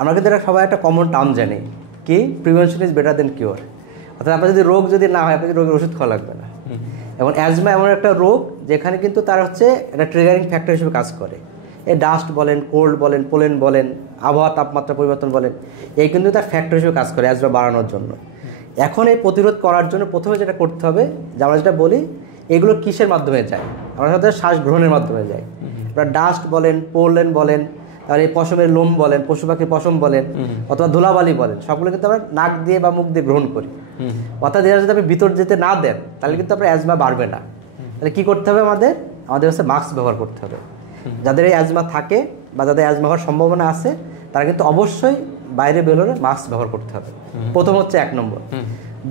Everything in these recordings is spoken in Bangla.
আমরা কিন্তু এটা সবাই একটা কমন টার্ম জানি কি, prevention is better then cure. অর্থাৎ আপনার যদি রোগ যদি না হয় আপনাকে রোগের ওষুধ খাওয়া লাগবে না। এবং অ্যাজমা এমন একটা রোগ যেখানে কিন্তু তার হচ্ছে একটা ট্রিগারিং ফ্যাক্টর হিসেবে কাজ করে। এই ডাস্ট বলেন, কোল্ড বলেন, পোলেন বলেন, আবহাওয়া তাপমাত্রা পরিবর্তন বলেন, এই কিন্তু তার ফ্যাক্টর হিসেবে কাজ করে অ্যাজমা বাড়ানোর জন্য। এখন এই প্রতিরোধ করার জন্য প্রথমে যেটা করতে হবে, যে আমরা যেটা বলি এগুলো কিসের মাধ্যমে যায়, আমরা সাথে শ্বাস গ্রহণের মাধ্যমে যায়। আপনার ডাস্ট বলেন, পোলেন বলেন, তাহলে এই পশমের লোম বলেন, পশু পাখির পশম বলেন, অথবা ধুলাবালি বলেন, সবগুলো কিন্তু আমরা নাক দিয়ে বা মুখ দিয়ে গ্রহণ করি। অর্থাৎ এরা যদি আপনি ভিতর যেতে না দেন তাহলে কিন্তু আপনার অ্যাজমা বাড়বে না। তাহলে কী করতে হবে আমাদের হচ্ছে মাস্ক ব্যবহার করতে হবে। যাদের এই অ্যাজমা থাকে বা যাদের অ্যাজমা হওয়ার সম্ভাবনা আছে তারা কিন্তু অবশ্যই বাইরে বেরোলে মাস্ক ব্যবহার করতে হবে। প্রথম হচ্ছে 1 নম্বর।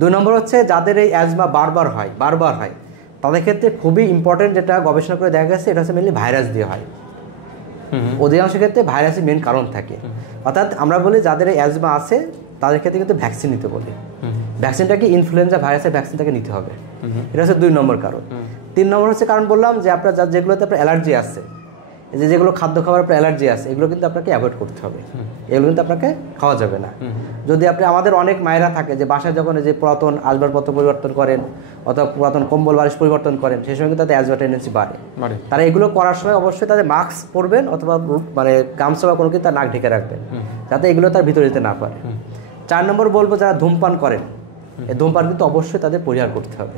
2 নম্বর হচ্ছে যাদের এই অ্যাজমা বারবার হয় তাদের ক্ষেত্রে খুবই ইম্পর্টেন্ট, যেটা গবেষণা করে দেখা গেছে, এটা হচ্ছে মেনলি ভাইরাস দিয়ে হয়। অধিকাংশ ক্ষেত্রে ভাইরাসই মেন কারণ থাকে। অর্থাৎ আমরা বলি যাদের এই অ্যাজমা আছে তাদের ক্ষেত্রে কিন্তু ভ্যাকসিন নিতে বলি। ভ্যাকসিনটা কি, ইনফ্লুয়েঞ্জা ভাইরাসের ভ্যাকসিনটাকে নিতে হবে। এটা হচ্ছে 2 নম্বর কারণ। 3 নম্বর হচ্ছে কারণ বললাম যে আপনার যেগুলোতে আপনার অ্যালার্জি আছে, যেগুলো খাদ্য খাবার আপনার অ্যালার্জি আছে, এগুলো কিন্তু আপনাকে অ্যাভয়েড করতে হবে। এগুলো কিন্তু আপনাকে খাওয়া যাবে না। যদি আপনি, আমাদের অনেক মায়েরা থাকে যে বাসায় যখন যে পুরাতন আসবাবপত্র পরিবর্তন করেন অথবা পুরাতন কম্বল বালিশ পরিবর্তন করেন, সেই সময় কিন্তু তাদের অ্যাজমা টেন্ডেন্সি বাড়ে। তারা এগুলো করার সময় অবশ্যই তাদের মাস্ক পরবেন অথবা মানে গামছা বা কোনো কিছু তার নাক ঢেকে রাখবেন যাতে এগুলো তার ভিতরে যেতে না পারে। 4 নম্বর বলবো যারা ধূমপান করেন, এই ধূমপান কিন্তু অবশ্যই তাদের পরিহার করতে হবে।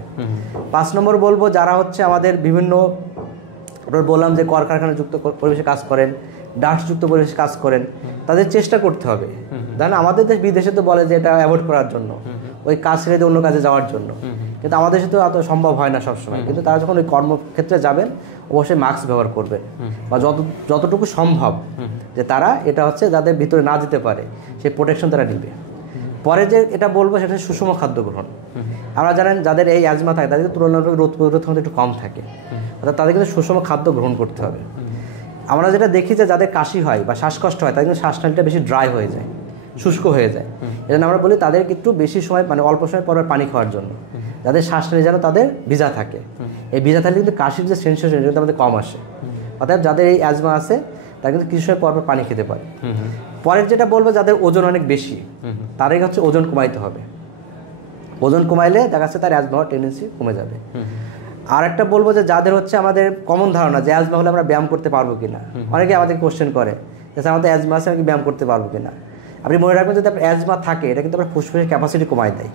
5 নম্বর বলবো যারা হচ্ছে আমাদের বিভিন্ন, আপনার বললাম যে কলকারখানাযুক্ত পরিবেশে কাজ করেন, ডাস্টযুক্ত পরিবেশে কাজ করেন, তাদের চেষ্টা করতে হবে। জানেন আমাদের দেশ বিদেশে তো বলে যে এটা অ্যাভয়েড করার জন্য, ওই কাজ ছেড়ে দিয়ে অন্য কাজে যাওয়ার জন্য, কিন্তু আমাদের দেশে তো এত সম্ভব হয় না সবসময়। কিন্তু তারা যখন ওই কর্মক্ষেত্রে যাবেন অবশ্যই মাস্ক ব্যবহার করবেন, বা যতটুকু সম্ভব যে তারা এটা হচ্ছে যাদের ভিতরে না যেতে পারে সেই প্রোটেকশন তারা নিবে। পরে যে এটা বলবো সেটা সুষম খাদ্য গ্রহণ। আমরা জানেন যাদের এই অ্যাজমা থাকে তাদের তুলনামূলক রোগ প্রতিরোধ ক্ষমতা একটু কম থাকে, অর্থাৎ তাদের কিন্তু সুষম খাদ্য গ্রহণ করতে হবে। আমরা যেটা দেখি যে যাদের কাশি হয় বা শ্বাসকষ্ট হয় তাদের কিন্তু শ্বাসনালীটা বেশি ড্রাই হয়ে যায়, শুষ্ক হয়ে যায়। এই জন্য আমরা বলি তাদের একটু বেশি সময় মানে অল্প সময় পর পানি খাওয়ার জন্য, যাদের শ্বাসনালী যেন তাদের ভিজা থাকে। এই ভিজা থাকলে কিন্তু কাশির যে সেন্সেশন এটা কিন্তু আমাদের কম আসে। অর্থাৎ যাদের এই অ্যাজমা আছে তারা কিন্তু কিছু সময় পর পানি খেতে পারে। পরের যেটা বলবো যাদের ওজন অনেক বেশি তাদের হচ্ছে ওজন কমাইতে হবে। ওজন কমাইলে দেখা যাচ্ছে তার অ্যাজমা হওয়ার টেন্ডেন্সি কমে যাবে। আর একটা বলবো যে যাদের হচ্ছে আমাদের কমন ধারণা যে অ্যাজমা হলে আমরা ব্যায়াম করতে পারবো কিনা, অনেকে আমাদের কোশ্চেন করে যে আমাদের অ্যাজমা আছে আমি ব্যায়াম করতে পারবো কিনা। আপনি মনে রাখবেন যদি আপনার অ্যাজমা থাকে এটা কিন্তু আপনার ফুসফুসের ক্যাপাসিটি কমায় দেয়।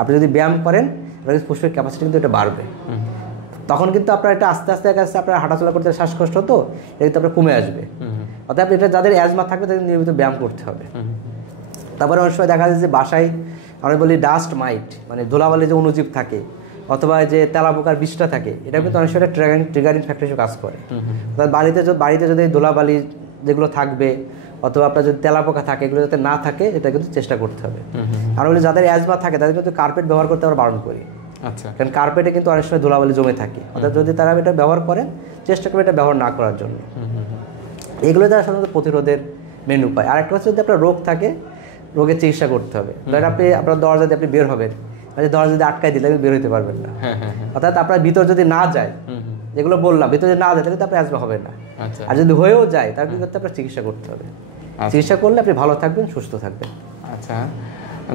আপনি যদি ব্যায়াম করেন আপনার ফুসফুসের ক্যাপাসিটি কিন্তু এটা বাড়বে, তখন কিন্তু আপনার এটা আস্তে আস্তে আস্তে আপনার হাঁটাচলা করতে শ্বাসকষ্ট হতো এটা কিন্তু আপনার কমে আসবে। অর্থাৎ এটা যাদের অ্যাজমা থাকবে তাদের নিয়মিত ব্যায়াম করতে হবে। তারপরে অনেক সময় দেখা যায় যে বাসায় আমরা বলি ডাস্ট মাইট, মানে ধুলাবালি যে অণুজীব থাকে অথবা যে তেলাপোকার বিষটা থাকে, এটা কিন্তু অনেক সময় ট্রিগারিং ফ্যাক্টর হিসেবে কাজ করে। অর্থাৎ বাড়িতে যদি ধুলাবালি যেগুলো থাকবে অথবা আপনার যদি তেলাপোকা থাকে এগুলো যাতে না থাকে এটা কিন্তু চেষ্টা করতে হবে। আর বলি যাদের অ্যাজমা থাকে তাদের কিন্তু কার্পেট ব্যবহার করতে আমরা বারণ করি। আচ্ছা, কারণ কার্পেটে কিন্তু অনেক সময় ধুলাবালি জমে থাকে। অর্থাৎ যদি তারা এটা ব্যবহার করেন চেষ্টা করবে এটা ব্যবহার না করার জন্য। এগুলো দ্বারা সাধারণত প্রতিরোধের মেন উপায়। আর একটা হচ্ছে যদি আপনার রোগ থাকে রোগের চিকিৎসা করতে হবে। ধরেন আপনি আপনার দরজা দিয়ে আপনি বের হবেন, দরজা যদি আটকায় দিলে বের হতে পারবেন না। অর্থাৎ আপনার ভিতর যদি না যায়, যেগুলো বললাম ভিতরে যদি না যায় তাহলে তো আপনার অ্যাজমা হবে না। আর যদি হয়েও যায় তাহলে কি করতে আপনার চিকিৎসা করতে হবে। চিকিৎসা করলে আপনি ভালো থাকবেন, সুস্থ থাকবেন। আচ্ছা,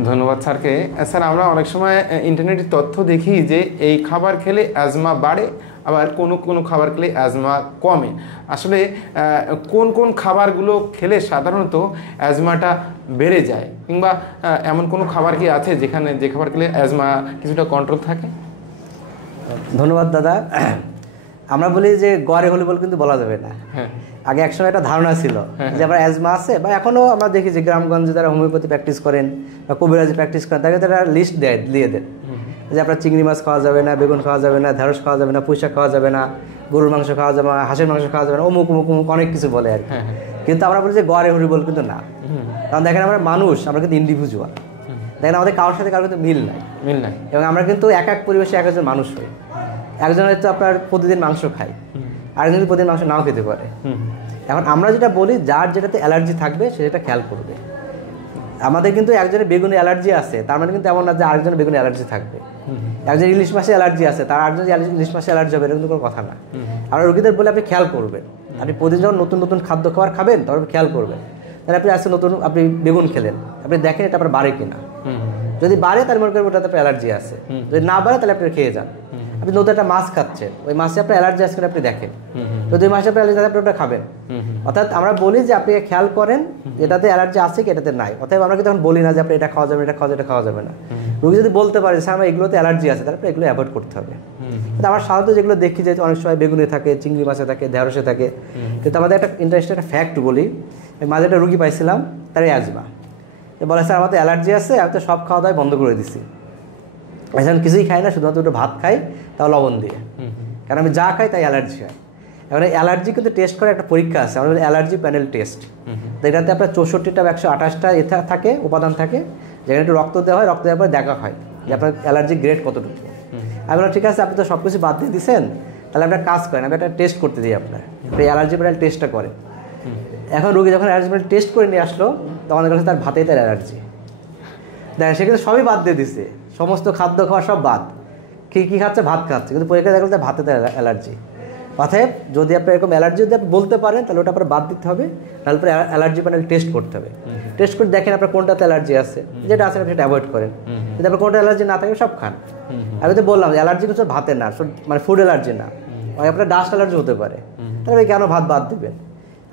ধন্যবাদ স্যারকে। স্যার আমরা অনেক সময় ইন্টারনেটে তথ্য দেখি যে এই খাবার খেলে অ্যাজমা বাড়ে, আবার কোনো খাবার খেলে অ্যাজমা কমে। আসলে কোন কোন খাবারগুলো খেলে সাধারণত অ্যাজমাটা বেড়ে যায়, কিংবা এমন কোনো খাবার কি আছে যে খাবার খেলে অ্যাজমা কিছুটা কন্ট্রোল থাকে? ধন্যবাদ দাদা। আমরা বলি যে গড়ে হলে বলে কিন্তু বলা যাবে না। আগে একসময় একটা ধারণা ছিল যে আমার অ্যাজমা আছে, বা এখনও আমরা দেখি যে গ্রামগঞ্জে যারা হোমিওপ্যাথি প্র্যাকটিস করেন বা কবিরাজি প্র্যাকটিস করেন তাকে তারা লিস্ট দিয়ে দেন যে আপনার চিংড়ি মাছ খাওয়া যাবে না, বেগুন খাওয়া যাবে না, ঢেঁড়স খাওয়া যাবে না, পুঁইশাক খাওয়া যাবে না, গরুর মাংস খাওয়া যাবে না, হাঁসের মাংস খাওয়া যাবে না, অমুক অনেক কিছু বলে আর কি। কিন্তু আমরা বলি যে গড়ে হরি বল কিন্তু না। কারণ দেখেন আমরা মানুষ, আমরা কিন্তু ইন্ডিভিজুয়াল। দেখেন আমাদের কারোর সাথে কারোর কিন্তু মিল নাই। এবং আমরা কিন্তু এক পরিবেশে এক একজন মানুষ হই। একজন হয়তো আপনার প্রতিদিন মাংস খায়, আরেকজন প্রতিদিন মাংস নাও খেতে পারে। এখন আমরা যেটা বলি যার যেটাতে অ্যালার্জি থাকবে সেটা খেয়াল করবে। আমাদের কিন্তু একজনের বেগুনে অ্যালার্জি আছে তার মানে কিন্তু এমন না যে আরেকজনের বেগুনে অ্যালার্জি থাকবে। একজন ইলিশ মাছে অ্যালার্জি আছে তার আরেকজন ইলিশ মাছে অ্যালার্জি হবে, এটা কিন্তু কোনো কথা না। আর রোগীদের বলে আপনি খেয়াল করবেন, আপনি প্রতিদিন যখন নতুন নতুন খাদ্য খাবার খাবেন তখন খেয়াল করবেন তাহলে আপনি আজকে নতুন আপনি বেগুন খেলেন, আপনি দেখেন এটা আপনার বাড়ে কিনা, যদি বাড়ে তাহলে মনে করেন ওটাতে আপনার অ্যালার্জি আছে, যদি না বাড়ে তাহলে আপনি খেয়ে যান। আপনি নতুন একটা মাছ খাচ্ছেন, ওই মাছে আপনার অ্যালার্জি আছে কিনা আপনি দেখেন, যদি ওই মাছে আপনার অ্যালার্জি আছে আপনি ওটা খাবেন। অর্থাৎ আমরা বলি যে আপনি খেয়াল করেন এটাতে অ্যালার্জি আছে কি এটাতে নাই, অর্থাৎ আমরা কিন্তু তখন বলি না যে আপনি এটা খাওয়া যাবে, এটা খাওয়া যাবে, এটা খাওয়া যাবে না। রোগী যদি বলতে পারে স্যার আমার এগুলোতে অ্যালার্জি আছে, তাহলে আপনি এগুলো অ্যাভয়েড করতে হবে। কিন্তু আমরা সাধারণত যেগুলো দেখি যে অনেক সময় বেগুনে থাকে, চিংড়ি মাছে থাকে, ঢেঁড়সে থাকে, কিন্তু আমাদের একটা ইন্টারেস্টেড একটা ফ্যাক্ট বলি, মাঝে একটা রুগী পাইছিলাম তার অ্যাজমা, বলে স্যার আমার তো অ্যালার্জি আছে, আমি তো সব খাওয়া দাওয়া বন্ধ করে দিছি, এখন কিছুই খাই না, শুধুমাত্র একটু ভাত খাই তাও লবণ দিয়ে, কারণ আমি যা খাই তাই অ্যালার্জি হয়। এবার অ্যালার্জি কিন্তু টেস্ট করে একটা পরীক্ষা আছে, আমাদের অ্যালার্জি প্যানেল টেস্ট। তো এটাতে আপনার 64টা 128টা থাকে উপাদান থাকে, যেখানে একটু রক্ত দেওয়া হয়, রক্ত দেওয়ার পরে দেখা হয় যে আপনার অ্যালার্জি গ্রেড কতটুকু। আমি বললাম ঠিক আছে আপনি তো সব কিছু বাদ দিয়ে দিচ্ছেন, তাহলে আপনার কাজ করেন, আমি একটা টেস্ট করতে দিই আপনার, এই অ্যালার্জি প্যানেল টেস্টটা করেন। এখন রোগী যখন অ্যালার্জি প্যানেল টেস্ট করে নিয়ে আসলো, তখন দেখা তার ভাতেই তার অ্যালার্জি। দেখেন সে কিন্তু সবই বাদ দিয়ে দিচ্ছে, সমস্ত খাদ্য খাওয়া সব বাদ, কী খাচ্ছে, ভাত খাচ্ছে, কিন্তু পরীক্ষা দেখা যাচ্ছে ভাতে তার অ্যালার্জি। অতএব যদি আপনি এরকম অ্যালার্জি যদি আপনি বলতে পারেন তাহলে ওটা আপনার বাদ দিতে হবে, তাহলে পরে অ্যালার্জি প্যানেল টেস্ট করতে হবে। টেস্ট করে দেখেন আপনার কোনটাতে অ্যালার্জি আছে, যেটা আছে আপনি সেটা অ্যাভয়েড করেন। যদি আপনার কোনটা অ্যালার্জি না থাকে সব খান। আমি তো বললাম অ্যালার্জি কিন্তু ভাতে না, মানে ফুড অ্যালার্জি না, আপনার ডাস্ট অ্যালার্জি হতে পারে, তাহলে কেন ভাত বাদ দেবেন?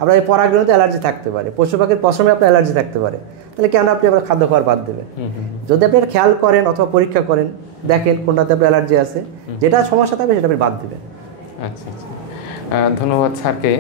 আপনার এই পরাগরেণুতে অ্যালার্জি থাকতে পারে, পশু পাখির পশমে আপনার অ্যালার্জি থাকতে পারে, তাহলে কেন আপনি আপনার খাদ্য খাওয়ার বাদ দেবেন? যদি আপনি খেয়াল করেন অথবা পরীক্ষা করেন, দেখেন কোনটাতে আপনার অ্যালার্জি আছে, যেটা সমস্যা থাকবে সেটা আপনি বাদ দেবেন। আচ্ছা আচ্ছা, ধন্যবাদ স্যারকে।